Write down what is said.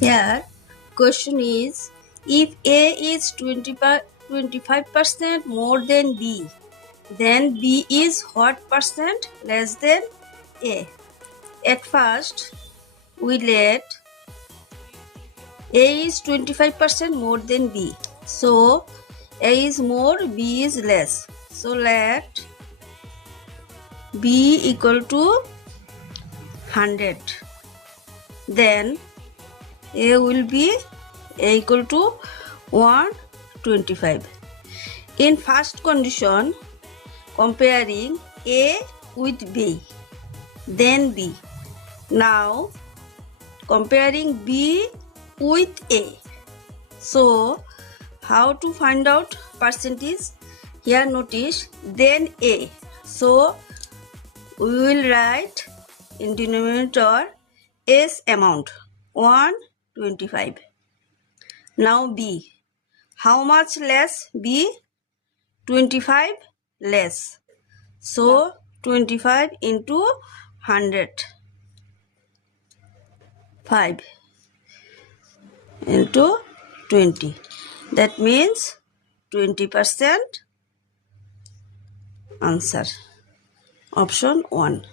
Here, question is, if A is 25% more than B, then B is what percent less than A? At first, we let A is 25% more than B. So, A is more, B is less. So, let B equal to 100. Then, A will be A equal to 125. In first condition, comparing A with B, then B. Now, comparing B with A. So, how to find out percentage? Here notice, then A. So, we will write in denominator S amount 125. Now B. How much less? B 25 less. So 25 into 100. 5 into 20. That means 20%. Answer. Option 1.